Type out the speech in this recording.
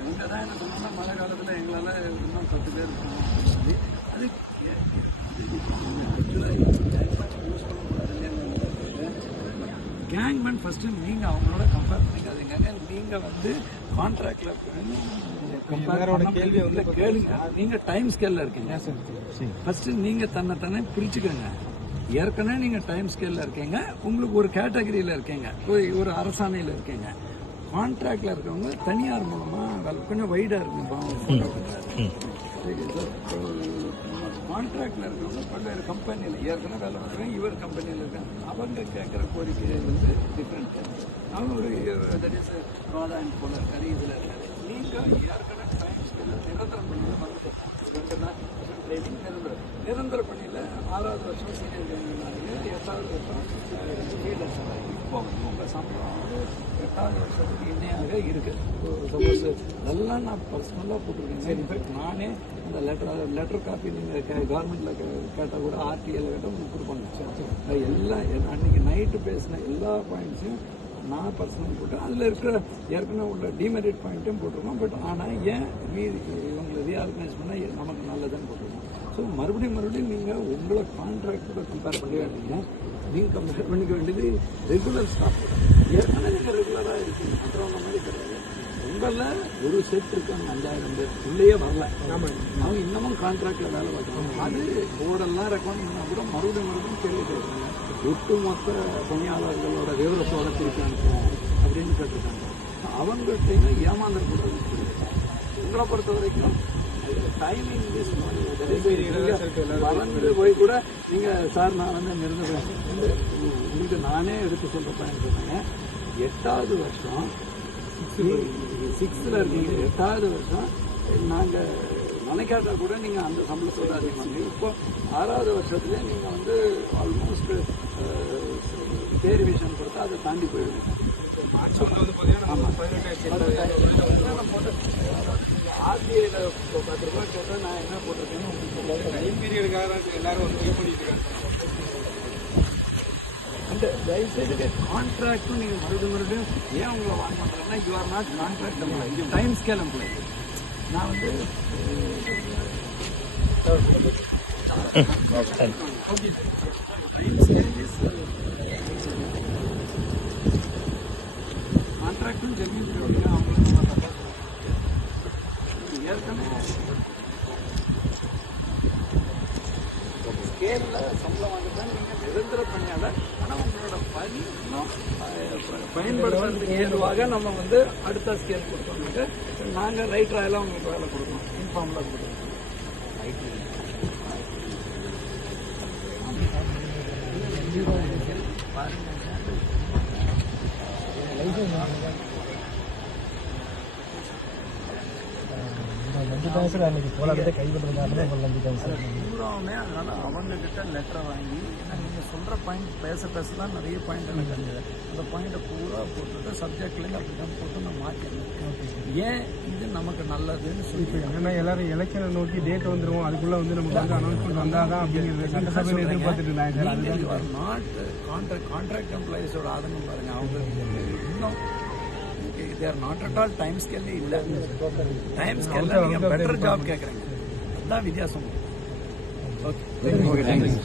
இவங்க தான் என்ன சொன்னாங்கன்னா மழை காலத்தில் எங்களால் இன்னும் 10 பேர் இருக்கணும் அப்படின்னு சொல்லி அது கேங்மேன் ஃபஸ்ட்டு நீங்கள் அவங்களோட கம்பேர் பண்ணிக்காதீங்க. நீங்கள் வந்து கான்ட்ராக்டில் கேள்வி வந்து கேளுங்க. நீங்கள் டைம் ஸ்கேலில் இருக்கீங்க. ஃபஸ்ட்டு நீங்கள் தன்னை பிரிச்சுக்கோங்க. ஏற்கனவே நீங்கள் டைம் ஸ்கேலில் இருக்கீங்க, உங்களுக்கு ஒரு கேட்டகரியில் இருக்கீங்க, ஒரு அரசாணையில் இருக்கீங்க. கான்ட்ராக்டில் இருக்கவங்க தனியார் மூலமாக கொஞ்சம் வைடாக இருக்குங்க. கான்ட்ராக்டில் இருக்கிறவங்க பல்வேறு கம்பெனியில் ஏற்கனவே வேலை பார்க்குறேன், இவர் கம்பெனியில் இருக்காங்க. அவங்க கேட்குற கோரிக்கை வந்து டிஃப்ரெண்ட். அவங்க ஒரு ப்ராதாயம் போல இருக்காரு, இதில் இருக்காரு. நீங்கள் ஏற்கனவே டைம் ஸ்கேலில் நிரந்தரம் பண்ணியில் வந்து நிரந்தர பணியில் 6வது வருஷம் சீனியர் கேங்னாங்க, 8வது வருஷம் லீடர். இப்போ வந்து உங்கள் சம்பளம் வந்து 8வது வருஷத்துக்கு இணையாக இருக்குது. சப்போஸ் அதெல்லாம் நான் பர்சனலாக போட்டிருக்கேன். இன்ஃபேக்ட் நானே இந்த லெட்டர் காப்பி நீங்கள் கவர்மெண்ட்டில் கேட்டால் கூட ஆர்டிஎல் கேட்டால் உங்களுக்கு கொடுப்பாங்க. எல்லாம் அன்றைக்கி நைட்டு பேசின எல்லா பாயிண்ட்ஸையும் நான் பர்சனல் போட்டேன். அதில் இருக்கிற ஏற்கனவே உள்ள டிமெரிட் பாயிண்ட்டும் போட்டிருக்கோம். பட் ஆனால் ஏன் இவங்களை ரீஆர்கனைஸ் பண்ணால் நமக்கு நல்லதுன்னு போட்டிருக்கோம். ஸோ மறுபடியும் நீங்கள் உங்களை கான்ட்ராக்டோட கம்பேர் பண்ண வேண்டியீங்க. நீங்கள் கம்பேர் பண்ணிக்க வேண்டியது ரெகுலர் ஸ்டாஃப். ஏற்கனவே நீங்கள் ரெகுலராக இருக்கீங்க, மற்றவங்க மாதிரி கிடையாது. உங்களில் ஒரு செட் இருக்காங்க 5000 பேர் உள்ளே வரல. அவங்க இன்னமும் கான்ட்ராக்டில் வேலை பார்க்குறாங்க. அது போர்டெல்லாம் ரெக்கார்ட் பண்ணால் கூட மறுபடியும் கேள்வி கேட்குறாங்க. ஒட்டுமொத்த பணியாளர்களோட விவரத்தோட திருப்பி அனுப்புவோம் அப்படின்னு கேட்டிருக்காங்க. அவங்கள்ட்டையும் ஏமாந்துடக்கூடாது. உங்களை பொறுத்த வரைக்கும் டைமிங் வளர்ந்து போய் கூட நீங்கள் சார் நான் வந்து நிறுத்துறேன் உங்களுக்கு நானே எடுத்து சொல்கிற பயன் சொன்னேங்க. 8வது வருஷம் 6th இருக்கீங்க. 8வது வருஷம் நாங்கள் நினைக்காத கூட நீங்கள் அந்த சம்பளத்தோட அதிகமாக. இப்போ 6வது வருஷத்துல நீங்கள் வந்து ஆல்மோஸ்ட் டெரிவேஷன் கொடுத்தா அதை தாண்டி போயிடுவீங்க. ஆர்டிஐயில் 10 ரூபாய் கேட்டால் நான் என்ன போட்டிருக்கேன்னு உங்களுக்கு டைம் பீரியடுக்காக எல்லாரும் வந்து இது பண்ணிட்டு இருக்காங்க. அந்த தயவுசெய்து கான்ட்ராக்டும் நீங்கள் மறுபடியும் ஏன் உங்களை வாங்க பண்ணுறேன்னா you are not contract employee, time scale employee. நான் வந்து கான்ட்ராக்டும் ஜெர்மன் அவங்களுக்கு ஏற்கனவே ஸ்கேலில் சம்பளம் வாங்கிதான் நீங்கள் நிரந்தர பணியாளர். ஆனால் உங்களோட பணி இன்னும் பயன்படுத்துறதுக்கு ஏதுவாக நம்ம வந்து அடுத்த ஸ்கேல் கொடுத்தோம்னாக்க நாங்கள் ரைட்டராயெல்லாம் உங்களுக்கு வேலை கொடுக்கணும், இன்ஃபார்ம்லாம் கொடுக்கணும். பூராவுமே அதனால அவங்க கிட்ட லெட்டரை வாங்கி, ஏன்னா நீங்கள் சொல்கிற பாயிண்ட் பேச தான் நிறைய பாயிண்ட் எனக்கு இருந்தது. அந்த பாயிண்ட்டை பூரா போட்டுட்டு சப்ஜெக்ட்லேருந்து அப்படி தான் போட்டு நான் மாற்றிருந்தேன். ஏன் இது நமக்கு நல்லதுன்னு சொல்லி ஏன்னா எல்லாரும் எலெக்ஷனை நோக்கி டேட் வந்துடுவோம், அதுக்குள்ளே வந்து நமக்கு வந்து அனௌன்ஸ்மெண்ட் வந்தால் தான் அப்படிங்கிறது சட்டசபையில் எதிர்பார்த்துட்டு இருந்தாங்க. நாட் கான்ட்ராக்ட் எம்ப்ளாயிஸோட ஆதங்கம் பாருங்கள். அவங்க இன்னும் they are not at all time scale இல்ல. டைம் ஸ்கேல்ல நீங்க பெட்டர் ஜாப் கேக்குறீங்க. அதான் வித்தியாசம். Okay, thank you.